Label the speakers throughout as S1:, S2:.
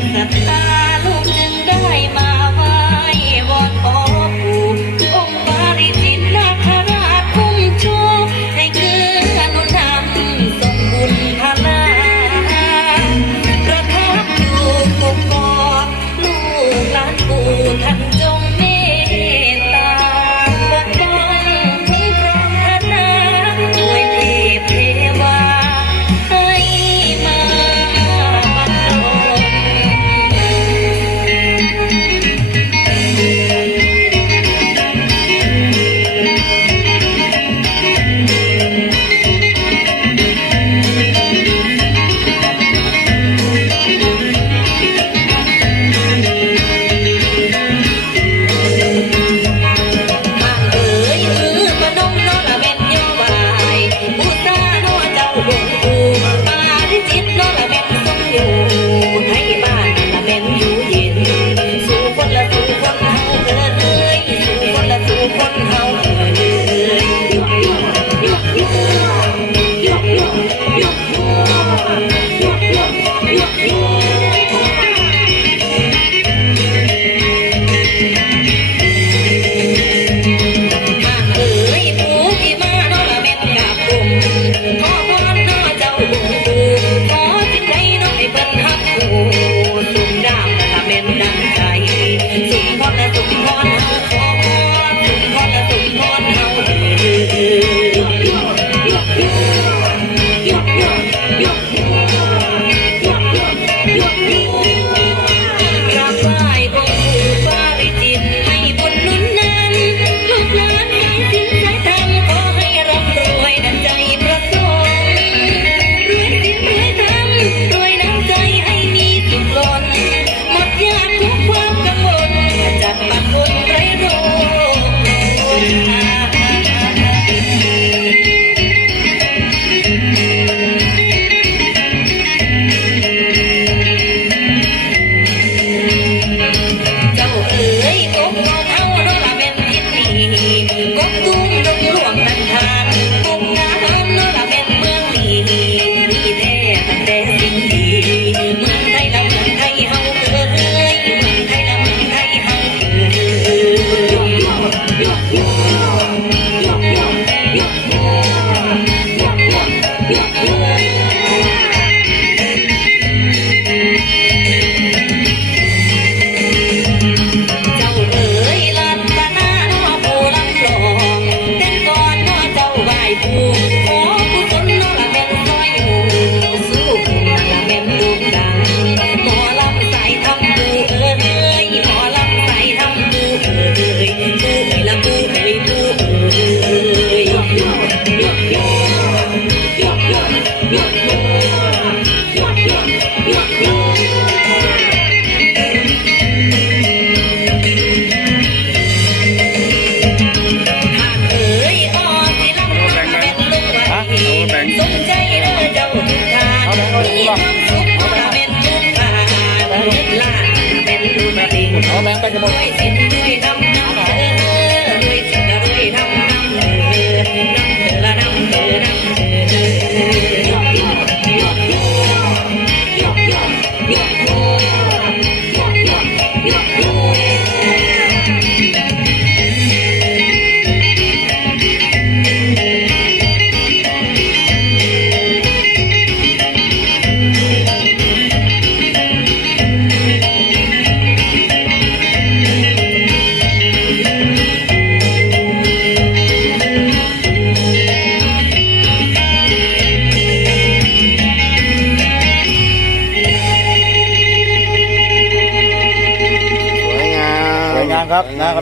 S1: and happy.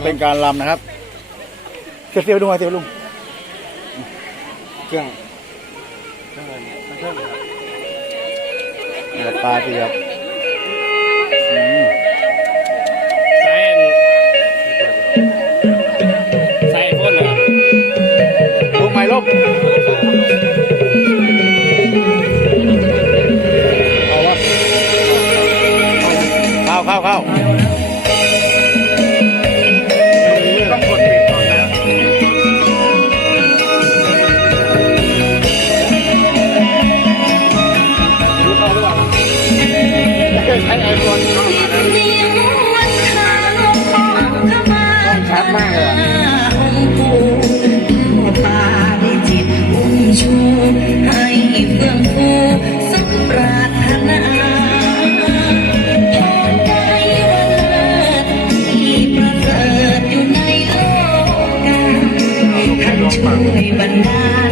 S1: เป็นการลำนะครับเสียวๆดูมาเสียวลุง
S2: เครื่องเครื่องเครื่อง
S1: ปลาทีครับ
S2: ใน
S1: บ
S2: รร
S3: ดา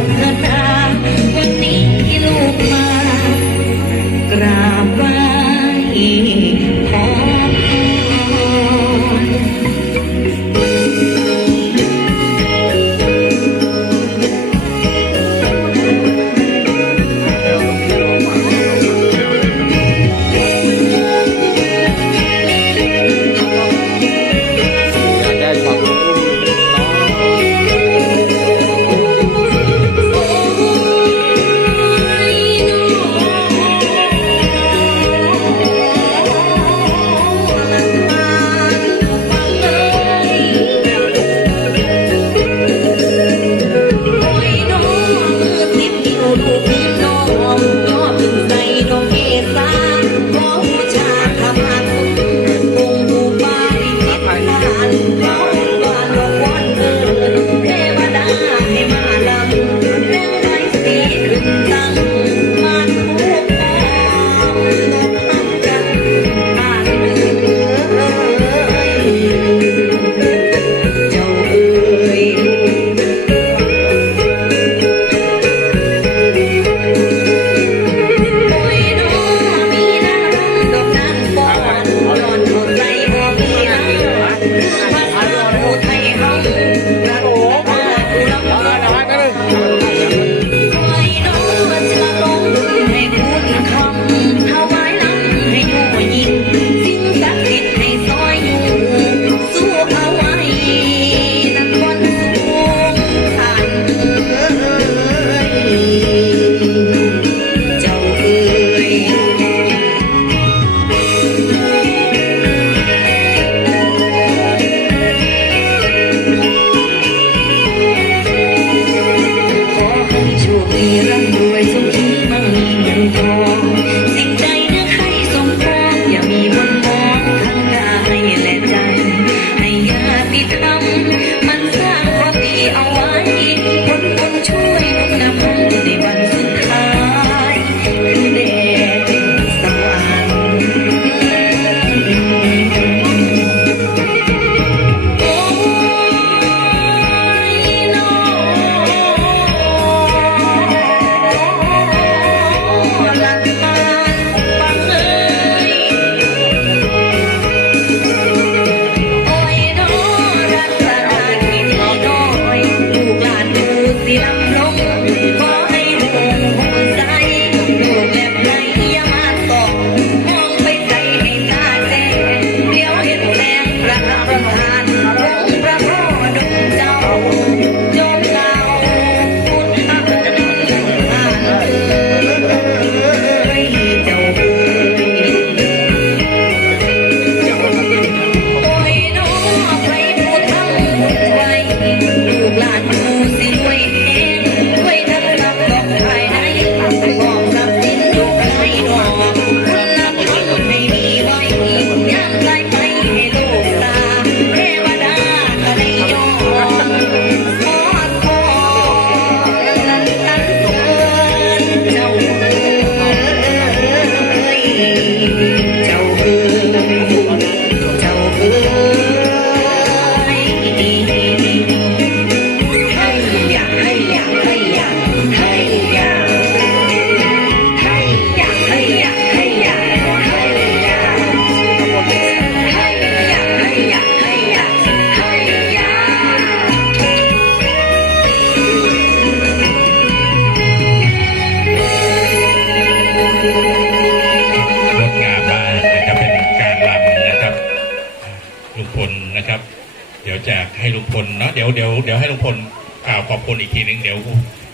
S3: หนึ่
S2: ง
S3: เดี๋ยว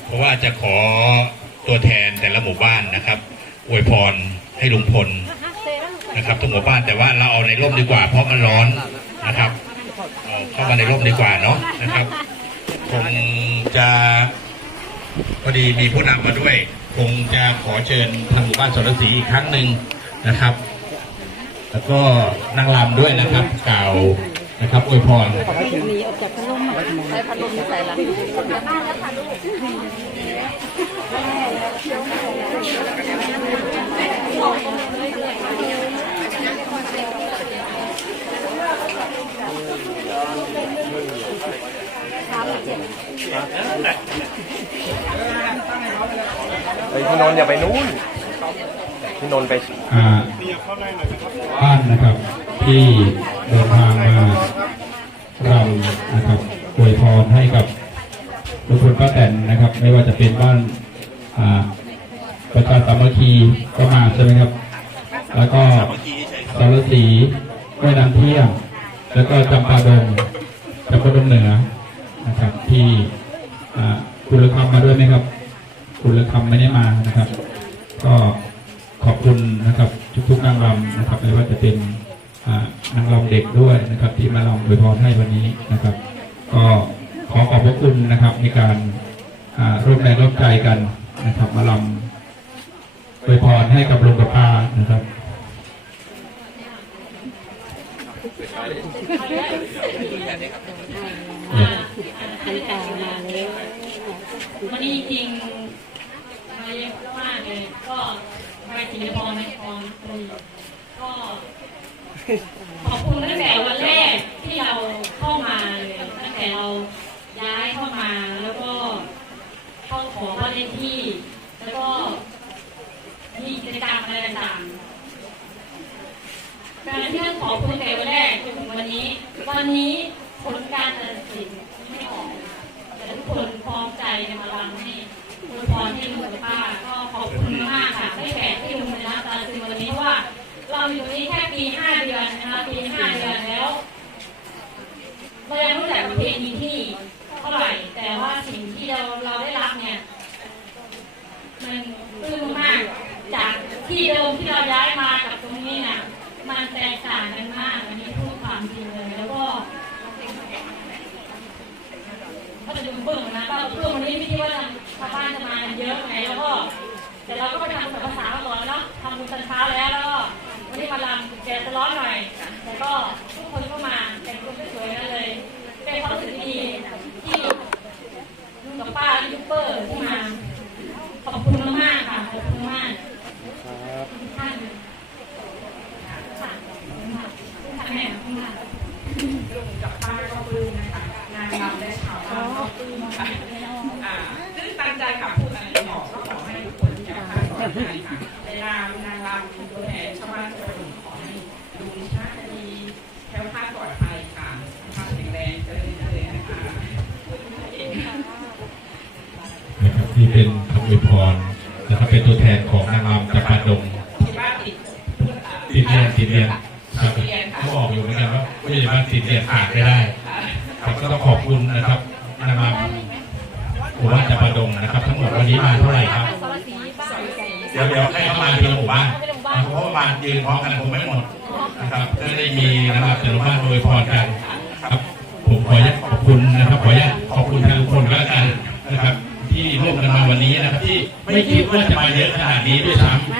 S3: เพ
S4: ราะว่าจะขอตัวแทนแต่ละหมู่บ้านนะครับอวยพรให้ลุงพลนะครับทุกหมู่บ้านแต่ว่าเราเอาในร่มดีกว่า เพราะมันร้อนนะครับเอาเข้ามาในร่มดีกว่าเนาะนะครับคงจะพอดีมีผู้นำมาด้วย คงจะขอเชิญทางหมู่บ้านสรศรีอีกครั้งหนึ่งนะครับ แล้วก็นางรำด้วยนะครับกล่าว นะครับอวยพร
S5: หนีออกจากพัดลมใช้พัดลมใส่ละ
S2: ไอ้ยพี่นนท์อย่าไปนู้นพี่นนท์ไป
S6: อ่าบ้านนะครับที่ ประชาสามัคคีก็มาใช่ไหมครับ แล้วก็สารสีแม่น้ำเที่ยง แล้วก็จำปาดงจำปาดงเหนือนะครับ ที่คุณฤคำมาด้วยไหมครับ คุณฤคำไม่ได้มานะครับ ก็ขอบคุณนะครับทุกๆนางรำนะครับไม่ว่าจะเป็นนางรำเด็กด้วยนะครับ ที่มาลำโดยพรให้วันนี้นะครับ ก็ขอขอบพระคุณนะครับในการร่วมแรงร่วมใจกัน นะครับมาลำโดยพรให้กับลุงกับป้านะครับ
S5: อันตามาแล้ว
S7: วันนี้จริงๆมาเยอะมากเลย ก็ไปถึงพรในพรก็ขอบคุณตั้งแต่วันแรกที่เราเข้ามาเลยตั้งแต่เราย้ายเข้ามาแล้วก็เข้าขอบ้านเลขที่ แล้วก็มีกิจกรรมอะไรต่างๆ การที่เราขอบคุณแต่วันแรกจนถึงวันนี้ วันนี้ผลการตัดสินไม่ออก แต่ทุกคนพร้อมใจมาลำให้อวยพรให้ลุงกับป้า ก็ขอบคุณมากค่ะไม่แปลกที่ลุงจะรับตาซิวันนี้เพราะว่า เราอยู่ตรงนี้แค่ปีห้าเดือนนะคะปีห้าเดือนแล้วเรายังไม่รู้จักประเพณีที่เท่าไหร่ แต่ว่าสิ่งที่เราเราได้รับเนี่ย มันปลื้มมาก จากที่เดิมที่เราย้ายมากับตรงนี้น่ะ มันแตกต่างกันมาก อันนี้พูดความจริงเลย แล้วก็ ก็จะดูเบิ่งนะก็เพื่อวันนี้ไม่คิดว่าชาวบ้านจะมาเยอะไงแล้วก็แต่เราก็ไปทำภาษามาก่อนแล้วเนาะทำบุญตอนเช้าแล้วแล้วก็วันนี้มาลำแกจะร้อนหน่อย แต่ก็ทุกคนก็มาแต่งตัวสวยๆกันเลยเป็นความรู้สึกดีที่ลุงกับป้ายูทูบเบอร์ที่มาขอบคุณมากๆค่ะขอบคุณมากทุกท่านค่ะขอบคุณค่ะค่ะแม่ขอบคุณค่ะ
S8: ซึ่งตั้งใจขับพูดอะไรบอกก็ขอให้ทุกคนที่ ค่ะเวลานางรำตัวแทนชาวบ้านทุกคนขอให้ดูชาติดีแค้วคลาดปลอดภัยค่ะทำแข็งแรงเจริญเจริญนะคะ
S6: นะครับที่เป็นคำอวยพรนะครับเป็นตัวแทนของนางรำจำปาดง
S8: ที่บ้านติด
S6: ติดเรียนติดเรียนครับเขาบอกอยู่เหมือนกันว่าผู้ใหญ่บ้านติดเรียนขาดไม่ได้ครับก็ต้องขอบคุณนะครับ ยืนพร้อมกันคงไม่หมดนะครับจะได้มีนะครับแต่ละบ้านโดยพรกันครับผมขออนุญาตขอบคุณนะครับขออนุญาตขอบคุณทางทุกคนแล้วกันนะครับ ที่ร่วมกันมาวันนี้นะครับที่ไม่คิดว่าจะมาเยอะขนาดนี้ด้วยซ้ำ